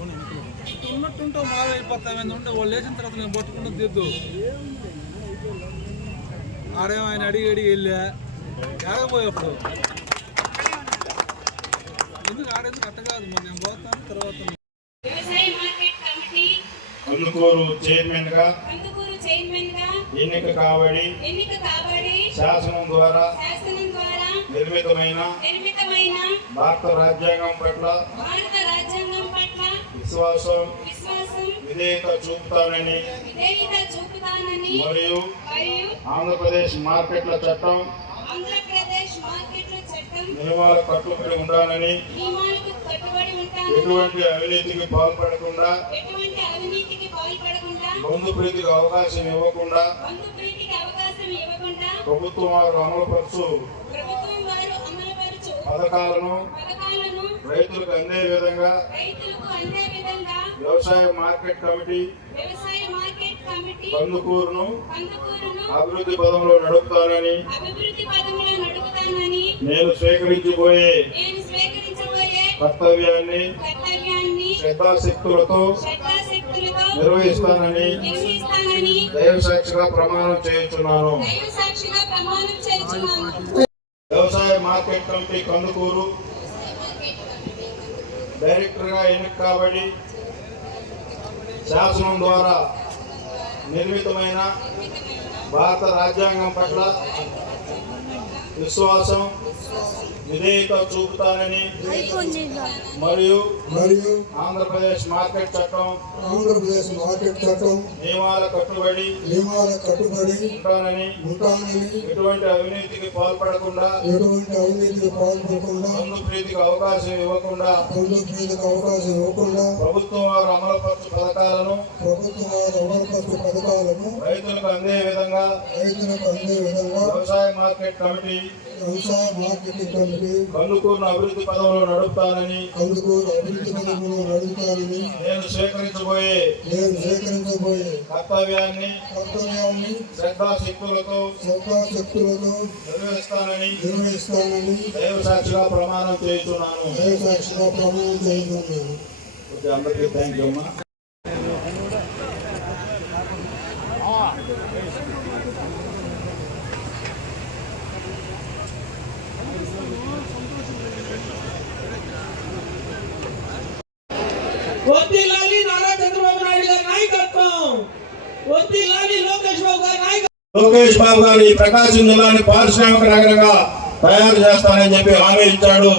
ఉన్నట్టుంటే మావి అయిపోతామేంది ఉంటే వాళ్ళు లేచిన తర్వాత నేను పట్టుకుంటూ తీద్దు ఆడేమో ఆయన అడిగి వెళ్ళా ఎడగపోయేప్పుడు ఎందుకు ఆడేందుకు అట్ట కాదు మరి నేను పోతాను తర్వాత కందుకూరు చైర్మన్ గా ఎన్నిక కాబడి శాసనం ద్వారా నిర్మితమైన భారత రాజ్యాంగం పట్ల విశ్వాసం విధేయత చూపుతానని మరియు ఆంధ్రప్రదేశ్ మార్కెట్ల చట్టం నియమాలకు కట్టుబడి ఉండాలని ఎటువంటి అవినీతికి పాల్పడకుండా బంధు ప్రీతికి అవకాశం ఇవ్వకుండా ప్రభుత్వం వారు అమలుపరచు పథకాలను రైతులకు అందే విధంగా వ్యవసాయ మార్కెట్ కమిటీ కందుకూరును అభివృద్ధి పదంలో నడుపుతానని నేను స్వీకరించబోయే కర్తవ్యాన్ని శ్రద్ధాశక్తులతో నిర్వహిస్తానని దైవసాక్షిగా ప్రమాణం చేస్తున్నాను. వ్యవసాయ మార్కెట్ కమిటీ కందుకూరు డైరెక్టర్ గా ఎన్నిక కాబడి శాసనం ద్వారా నిర్మితమైన భారత రాజ్యాంగం పట్ల విశ్వాసం విధేయత చూపుతానని మరియు ఆంధ్రప్రదేశ్ మార్కెట్ చట్టం నియమాలకు కట్టుబడి ఉంటానని ఎటువంటి అవినీతికి పాల్పడకుండా బంధు ప్రీతికి అవకాశం ఇవ్వకుండా ప్రభుత్వం వారు అమలుపరచు పథకాలను రైతులకు అందే విధంగా వ్యవసాయ మార్కెట్ కమిటీ కందుకూరును అభివృద్ధి పదంలో నడుపుతానని నేను స్వీకరించబోయే కర్తవ్యాన్ని శ్రద్ధాశక్తులతో నిర్వహిస్తానని దైవసాక్షిగా ప్రమాణం చేస్తున్నాను. అందరికీ థ్యాంక్ యూ అమ్మా. వర్ధిల్లాలి నారా చంద్రబాబు నాయుడు గారి నాయకత్వం, వర్ధిల్లాలి లోకేష్ బాబు గారి నాయకత్వం. లోకేష్ బాబు గారు ఈ ప్రకాశం జిల్లాని పారిశ్రామిక నగరంగా తయారు చేస్తానని చెప్పి హామీ ఇచ్చాడు.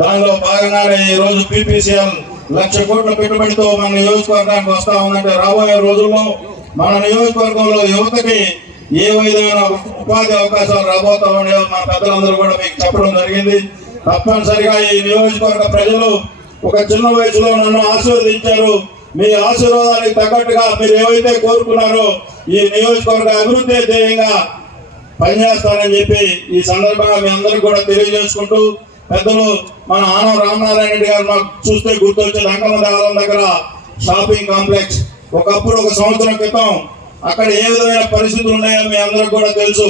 దానిలో భాగంగానే ఈ రోజు PPCL 1,00,000 కోట్ల పెట్టుబడితో మన నియోజకవర్గానికి వస్తా ఉందంటే రాబోయే రోజుల్లో మన నియోజకవర్గంలో యువతకి ఏ విధమైన ఉపాధి అవకాశాలు రాబోతా ఉన్నాయో మన పెద్దలందరూ కూడా మీకు చెప్పడం జరిగింది. తప్పనిసరిగా ఈ నియోజకవర్గ ప్రజలు ఒక చిన్న వయసులో నన్ను ఆశీర్వదించారు. మీ ఆశీర్వాదానికి తగ్గట్టుగా మీరు ఏవైతే కోరుకున్నారో ఈ నియోజకవర్గ అభివృద్ధి ధ్యేయంగా పనిచేస్తానని చెప్పి ఈ సందర్భంగా మీ అందరికీ కూడా తెలియజేసుకుంటూ, పెద్దలు మన ఆనం రామనారాయణ రెడ్డి గారు మాకు చూస్తే గుర్తొచ్చేది అంకమ్మ దేవాలయం దగ్గర షాపింగ్ కాంప్లెక్స్. ఒకప్పుడు 1 సంవత్సరం క్రితం అక్కడ ఏ విధమైన పరిస్థితులు ఉన్నాయో మీ అందరికి కూడా తెలుసు.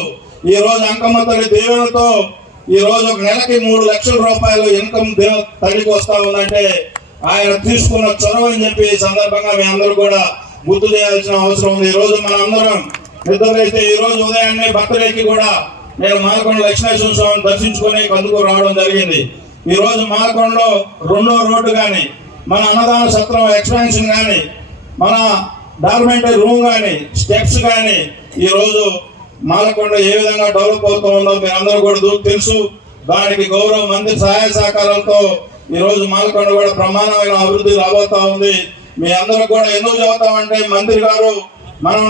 ఈ రోజు అంకమ్మ తల్లి దీవెనతో ఈ రోజు ఒక నెలకి 3 లక్షల రూపాయలు ఇన్కమ్ తల్లికి వస్తా ఉందంటే ఆయన తీసుకున్న చొరవ అని చెప్పి ఈ సందర్భంగా మీ అందరూ కూడా గుర్తు చేయాల్సిన అవసరం ఉంది. ఈ రోజు మన అందరం నిద్రలేస్తే ఈ రోజు ఉదయాన్నే బర్త్డేకి కూడా నేను మాలకొండ లక్ష్మీనరసింహ స్వామిని దర్శించుకొని కందుకూరు రావడం జరిగింది. ఈ రోజు మాలకొండలో 2వ రోడ్డు కానీ, మన అన్నదాన సత్రం ఎక్స్పాన్షన్ కానీ, మన డార్మెంటరీ రూమ్ కానీ, స్టెప్స్ కానీ ఈ రోజు మాలకొండ ఏ విధంగా డెవలప్ అవుతూ ఉందో మీ అందరూ కూడా తెలుసు. దానికి గౌరవ మంత్రి సహాయ సహకారాలతో ఈ రోజు మాలకొండ కూడా బ్రహ్మాండమైన అభివృద్ధి రాబోతా ఉంది. మీ అందరూ కూడా ఎందుకు చెబుతామంటే మంత్రి గారు మనం